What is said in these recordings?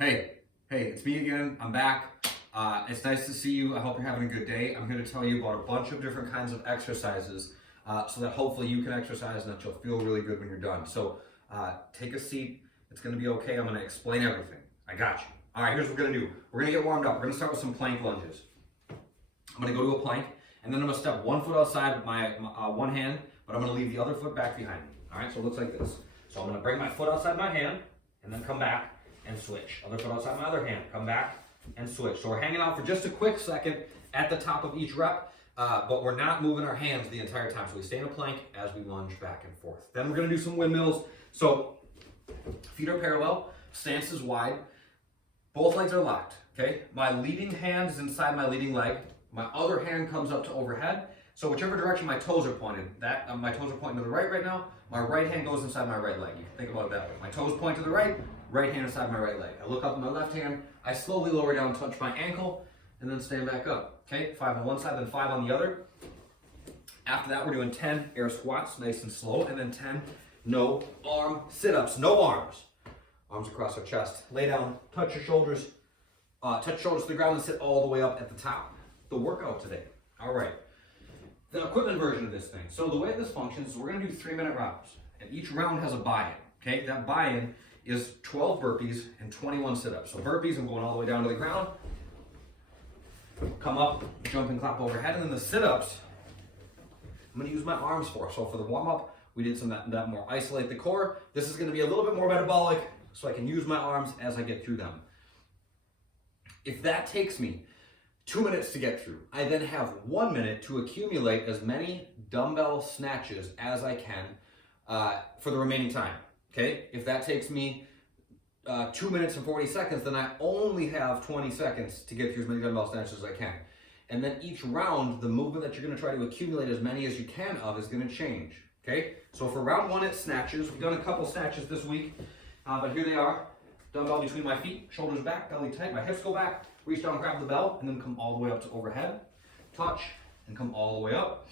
Hey, it's me again. I'm back. It's nice to see you. I hope you're having a good day. I'm here to tell you about a bunch of different kinds of exercises so that hopefully you can exercise and that you'll feel really good when you're done. So take a seat. It's going to be okay. I'm going to explain everything. I got you. All right, here's what we're going to do. We're going to get warmed up. We're going to start with some plank lunges. I'm going to go to a plank and then I'm going to step one foot outside with my one hand, but I'm going to leave the other foot back behind me. All right, so it looks like this. So I'm going to bring my foot outside my hand and then come back and switch. Other foot outside my other hand, come back and switch. So we're hanging out for just a quick second at the top of each rep, but we're not moving our hands the entire time. So we stay in a plank as we lunge back and forth. Then we're gonna do some windmills. So feet are parallel, stance is wide, both legs are locked, okay? My leading hand is inside my leading leg. My other hand comes up to overhead. So whichever direction my toes are pointed, my toes are pointing to the right now, my right hand goes inside my right leg. You can think about it that way. My toes point to the right hand inside my right leg. I look up at my left hand, I slowly lower down, touch my ankle, and then stand back up. Okay, 5 on one side, then 5 on the other. After that, we're doing 10 air squats, nice and slow, and then 10 no arm sit-ups, no arms. Arms across our chest. Lay down, touch your shoulders to the ground and sit all the way up at the top. The workout today. All right. The equipment version of this thing. So the way this functions is we're gonna do 3-minute rounds. And each round has a buy-in, okay? That buy-in is 12 burpees and 21 sit-ups. So burpees, I'm going all the way down to the ground. Come up, jump and clap overhead. And then the sit-ups, I'm gonna use my arms for. So for the warm-up, we did some that more isolate the core. This is gonna be a little bit more metabolic, so I can use my arms as I get through them. If that takes me 2 minutes to get through, I then have 1 minute to accumulate as many dumbbell snatches as I can for the remaining time. Okay, if that takes me 2 minutes and 40 seconds, then I only have 20 seconds to get through as many dumbbell snatches as I can. And then each round, the movement that you're gonna try to accumulate as many as you can of is gonna change, okay? So for round one, it's snatches. We've done a couple snatches this week, but here they are. Dumbbell between my feet, shoulders back, belly tight, my hips go back, reach down, grab the bell, and then come all the way up to overhead, touch, and come all the way up.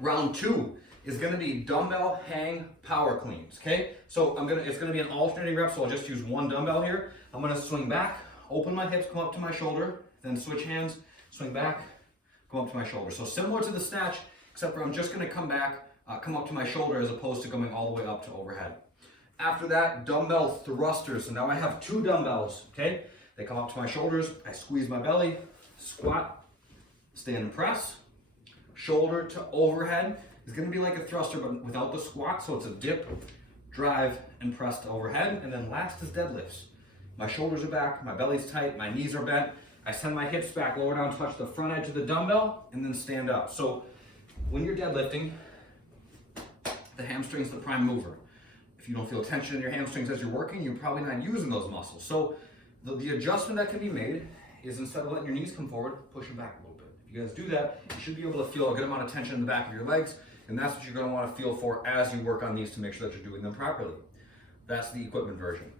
Round two is gonna be dumbbell hang power cleans, okay? So it's gonna be an alternating rep, so I'll just use one dumbbell here. I'm gonna swing back, open my hips, come up to my shoulder, then switch hands, swing back, come up to my shoulder. So similar to the snatch, except for I'm just gonna come back, come up to my shoulder as opposed to coming all the way up to overhead. After that, dumbbell thrusters. So now I have 2 dumbbells, okay? They come up to my shoulders, I squeeze my belly, squat, stand and press, shoulder to overhead. It's gonna be like a thruster, but without the squat, so it's a dip, drive, and press to overhead. And then last is deadlifts. My shoulders are back, my belly's tight, my knees are bent. I send my hips back, lower down, touch the front edge of the dumbbell, and then stand up. So when you're deadlifting, the hamstring's the prime mover. If you don't feel tension in your hamstrings as you're working, you're probably not using those muscles. So the adjustment that can be made is instead of letting your knees come forward, push them back a little bit. If you guys do that, you should be able to feel a good amount of tension in the back of your legs, and that's what you're gonna wanna feel for as you work on these to make sure that you're doing them properly. That's the equipment version.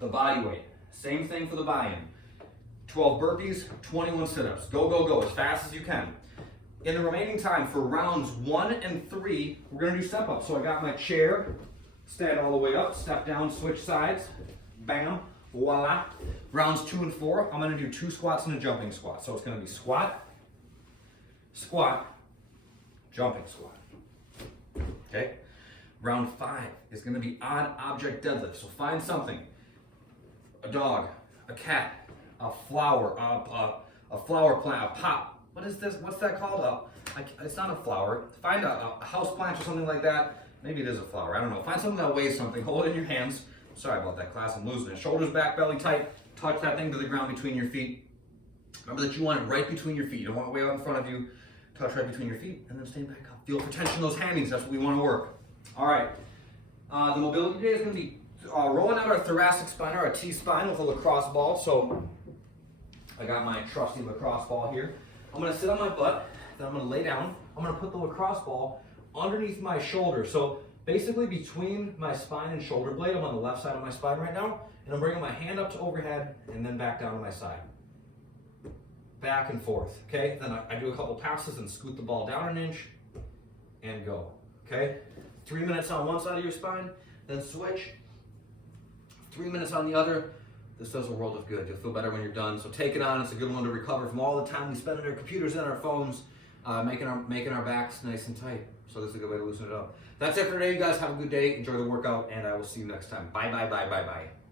The body weight, same thing for the buy-in. 12 burpees, 21 sit-ups. Go, go, go, as fast as you can. In the remaining time for rounds 1 and 3, we're gonna do step-ups. So I got my chair, stand all the way up, step down, switch sides, bam, voila. Rounds 2 and 4, I'm gonna do 2 squats and a jumping squat. So it's gonna be squat, squat, jumping squat. Okay? Round 5 is gonna be odd object deadlift. So find something, a dog, a cat, a flower, a flower plant, a pot. What is this? What's that called? It's not a flower. Find a house plant or something like that. Maybe it is a flower, I don't know. Find something that weighs something, hold it in your hands. Sorry about that class, I'm losing it. Shoulders back, belly tight, touch that thing to the ground between your feet. Remember that you want it right between your feet. You don't want it way out in front of you. Touch right between your feet, and then stand back up. Feel for tension in those hammies, that's what we wanna work. All right, the mobility today is gonna be rolling out our thoracic spine, or a T-spine with a lacrosse ball. So I got my trusty lacrosse ball here. I'm gonna sit on my butt, then I'm gonna lay down. I'm gonna put the lacrosse ball underneath my shoulder. So basically between my spine and shoulder blade, I'm on the left side of my spine right now, and I'm bringing my hand up to overhead and then back down to my side. Back and forth, okay? Then I do a couple passes and scoot the ball down an inch and go, okay? 3 minutes on one side of your spine, then switch. 3 minutes on the other. This does a world of good. You'll feel better when you're done. So take it on. It's a good one to recover from all the time we spend on our computers and our phones, making our backs nice and tight. So this is a good way to loosen it up. That's it for today, you guys. Have a good day. Enjoy the workout, and I will see you next time. Bye, bye, bye, bye, bye.